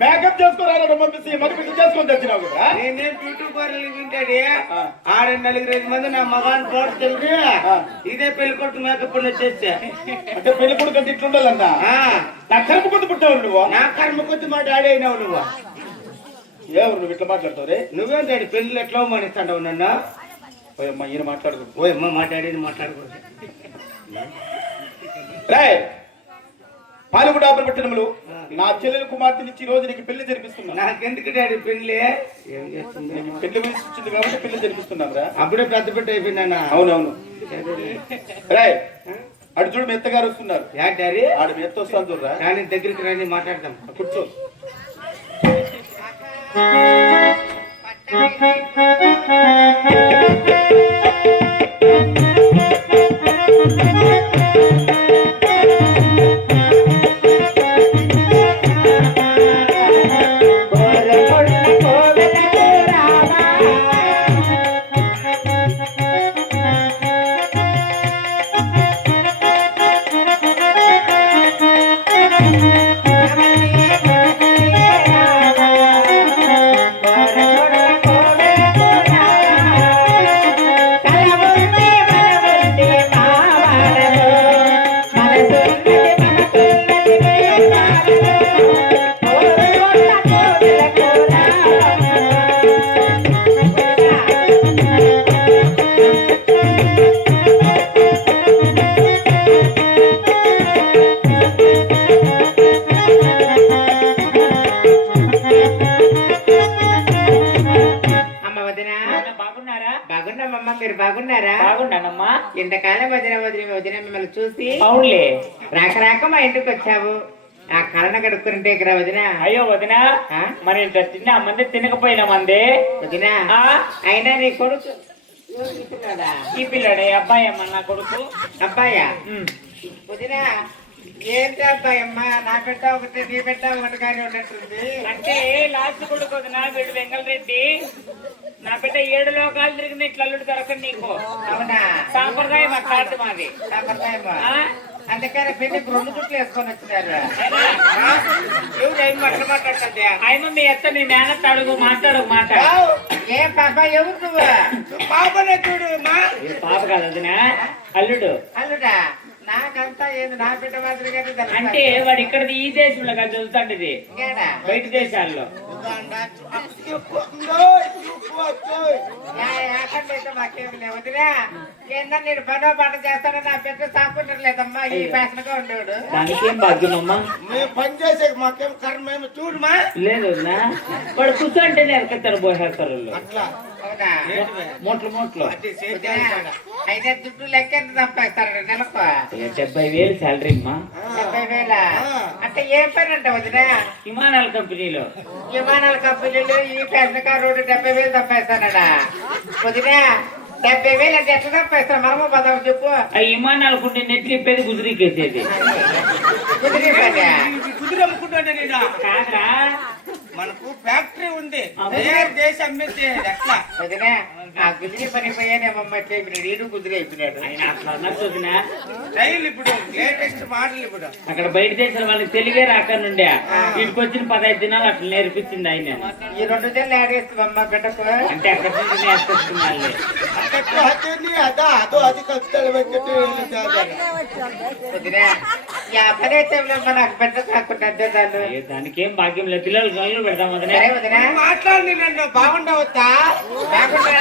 Makeup చేసుకోరాడు పంపిస్తే మగ పిల్లలు చేసుకొని తెచ్చినావు కదా. నేనేం బ్యూటీ పార్లర్ తింటాడు ఆడ 4-5 మంది నా మగాన్ని తోట తెలిసి ఇదే పెళ్లి కొట్టు మేకప్ వచ్చేస్తే అంటే పెళ్లి కొడుకు అంటే ఇట్లుండాలన్నా. నా కర్మ కొద్ది పుట్టావు నువ్వు. నా కర్మ కొద్ది మా డాడీ అయినావు నువ్వు. ఎవరు నువ్వు ఇట్లా మాట్లాడతావు రే? నువ్వేం డాడీ పెళ్లి ఎట్లా మానేస్తావు నన్ను? ఓయమ్మ ఈయన మాట్లాడకూడదు. ఓయమ్మ మాట్లాడేది మాట్లాడకూడదు. రాయ్ పాలుగు డాబర్ పట్టణములు నా చెల్లెల కుమార్తెనిచ్చి రోజు నీకు పెళ్లి జరిపిస్తున్నా. నాకెందుకు డాడీ పెళ్లి? ఏం చేస్తుంది? పెళ్లి వయసు వచ్చింది కాబట్టి పెళ్లి జరిపిస్తున్నాం రా. అప్పుడే పెద్ద పెద్ద అయిపోయినా. అవునవును. రాయ్ అడు చూడు మెత్తగారు వస్తున్నారు. డాడీ ఆడు మెత్త వస్తాను చూడరా. కానీ దగ్గరికి రండి మాట్లాడతాం. కూర్చో. బాగున్నానమ్మా. ఇంతకాలం వదిన మిమ్మల్ని చూసి అవునులే రాక మా ఇంటికి వచ్చావు. ఆ కళ్ళ కడుక్కుంటే ఇక్కడ వదిన. అయ్యో వదిన మరి ఇంత తిన్నా మంది తినకపోయినా మంది వదిన. అయినా నీ కొడుకు ఈ పిల్లడే అబ్బాయి అమ్మ నా కొడుకు. అబ్బాయా? వదిన ఏంటి అబ్బాయి అమ్మ? నా బిడ్డ ఒకటి నీ బిడ్డ ఒకటి కానీ ఉన్నట్టుంది. అంటే లాస్ట్ కొడుకు వదిన వీడు వెంగళరెడ్డి. నా బిడ్డ 7 లోకాలు తిరిగింది ఇట్లా అల్లుడు దొరకండి నీకు. అవునా? సాంప్రదాయం అట్లాంటి మాది. సాంప్రదాయమా? అందుకని పెళ్లికి 2 గుట్లు వేసుకొని వచ్చినారు. ఎవరు ఏం మాట్లాడుతుంది? ఆయన మీ ఎత్త నీ మేనత్ అడుగు మాట్లాడు మాట. ఏ పాప ఎవరు నువ్వు? పాపనే చూడు మా. పాప కాదు వదిన అల్లుడు. అల్లుడా? నాకంతా ఏంది నా బిడ్డ మాదిరిగానే తెలుసు. అంటే వాడు ఇక్కడ ఈ దేశంలో కాదు తెలుస్తాండి, బయట దేశాల్లో. మాకేమి వదిలే ఏంటో నేను పనో పంట చేస్తానో నా బిడ్డ సాకుంటారు లేదమ్మా. ఈ ఫ్యాషన్ గా ఉండేవాడు. దానికేం భాగ్యమమ్మా. మేము పని చేసే మాకేం కర్మ ఏమో చూడమా. లేదు వాడు కూర్చోంటేనే ఎరకెత్తారు పోసేస్తారు అట్లా. మూట్లు మూట్లు. అయితే దుడ్డు లెక్క ఎంత సంపాదిస్తారు నెలకు? 70,000 శాలరీ అమ్మా. 70,000 అంటే ఏం పని అంటే వదిన? విమానాల కంపెనీలో. విమానాల కంపెనీలు ఈ ఫ్యాషన్ కార్ రోడ్డు 70,000 సంపాదిస్తానడా వదిన? 70,000 అంటే ఎట్లా సంపాదిస్తాను? మనము పదం చెప్పు. ఆ విమానాలు కుంటే నెట్లు ఇప్పేది కుదిరికేసేది. కుదిరి పని కుదిరి అమ్ముకుంటానే నేను. కాక మనకు ఫ్యాక్టరీ ఉంది, తయారు చేసి అమ్మేస్తే ఎట్లా వదిన? ఆ కుదిరి పని పోయానేమమ్మా చెప్పినాడు. ఈడు కుదిరి అయిపోయినాడు. ఆయన అట్లా అన్నట్టు వదినా. స్టైల్ ఇప్పుడు లేటెస్ట్ మోడల్. ఇప్పుడు అక్కడ బయట దేశాల వాళ్ళకి తెలివే రాకనుండే వీటికి వచ్చిన 15 దినాలు అట్లా నేర్పించింది ఆయన. ఈ 2 నెలలు ఆడేస్తామమ్మా బిడ్డకు. అంటే అక్కడ నుంచి నేర్పిస్తున్నాను. అదో అది కలుస్తాడు వదిన పదే టైంలో నాకు పెట్ట కాకుండా అంతే దాన్ని ఏ, దానికేం భాగ్యం లేదు, పిల్లలు కళ్ళు పెడతాం వదినా. సరే వదినా మాట్లాడి నన్ను బాగుండవచ్చా? బాగుండా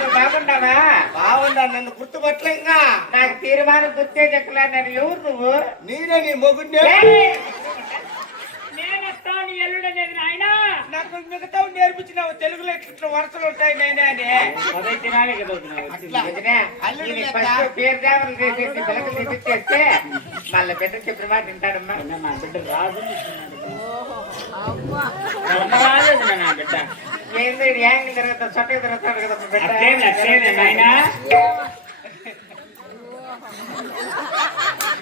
నువ్వు బాగుండావా బాగుండా, నన్ను గుర్తుపట్టలే ఇంకా. నాకు తీర్మానం గుర్తే చెక్కలా నేను ఎవరు నువ్వు నీరే నీ మొగుండే. నేను వస్తాను నీ ఎల్లుడనేది నాయన. నాకు మిగతా నేర్పించినావు తెలుగులో ఇట్లా వరుసలు ఉంటాయి నేనే అని. అదే తినాలి కదా వదినా వచ్చింది. వదినా అల్లుడు ఈయన లెక్క. ఫస్ట్ పేరు దేవలు చేసేసి పిల్లకి తిప్పించేస్తే మళ్ళీ బిడ్డ చెప్పిన మాట వింటాడమ్మా వదినా, నా బిడ్డ రాజు రాజు వదినా, నా బిడ్డ ఏంది యాంగిల్ తిరుగుతా చొట్టకి తిరుగుతాడు కదా బిడ్డ అట్లేం అట్లేదే నాయన.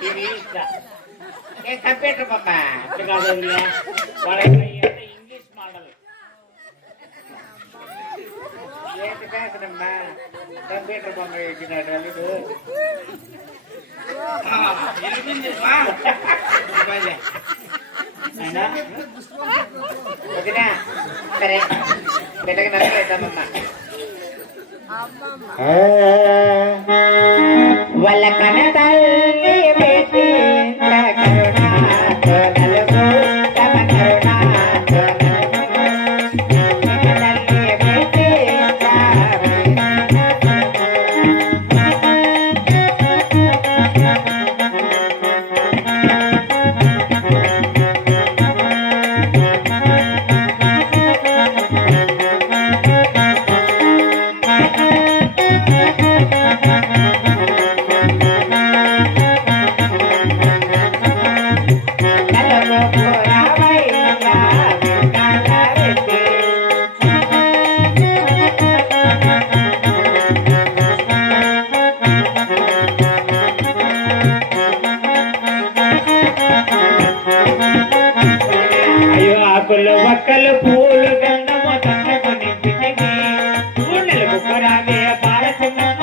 ఇది ఇస్తా. ఏం కంప్యూటర్ బొమ్మ అట్లా కాదు వదినా, వాళ్ళకి ఇంగ్లీష్ మోడల్. ఏంటి చేస్తానమ్మా కంప్యూటర్ బొమ్మ వేసినాడు అల్లుడు నాయనా, వదినా సరే బిడ్డకి నల్ల వేద్దామమ్మా వాళ్ళ కన తల్లి పెట్టి కరుణాతో నలుగు తమ కరుణాతో తల్లి పెట్టి అయ్యో ఆకులు ఒక్కలు పూలు గంధము తట్టకు నింపితివి, గుండెలు కుక్కరావే పారసినమ్మ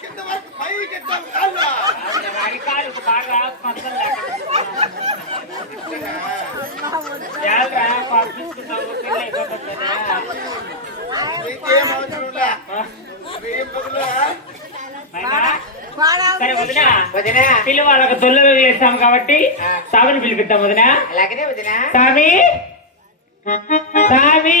కింద వరకు పైకి ఎత్తాలి కాళ్ళు. అడికాలకు బాగా స్పందన లేకుండా జాగ్రత్త పంపించుకుంటావు పిల్ల అయిపోతుందా. నీకేం అవసరం లే. ఏం పగులా? సరే వదినా, వదినా పిల్లి వాళ్ళకు తొల్లలు వేస్తాం కాబట్టి సాగుని పిలిపిద్దాం వదినా. అలాగనే వదినా స్వామి స్వామి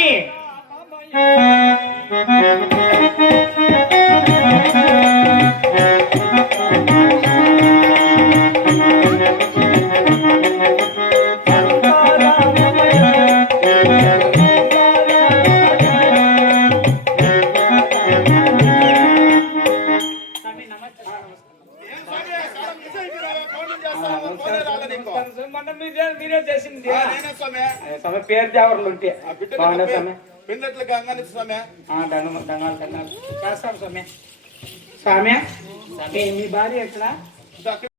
ఏం స్వామి, చాలా మిస్ అయిపోయినావా? ఫోన్లు చేస్తాను, ఫోనే రాలే నీకు. మొన్న మీరే చేసింది. నేనే స్వామి. స్వామి పేరు దేవరలు ఉంటే ఆ బిడ్డ బాగుండే స్వామి. బిడ్డట్లు గంగాని స్వామి. దంగాలు చేస్తాం స్వామి. స్వామి మీ భార్య ఎక్కడ? డాక్టర్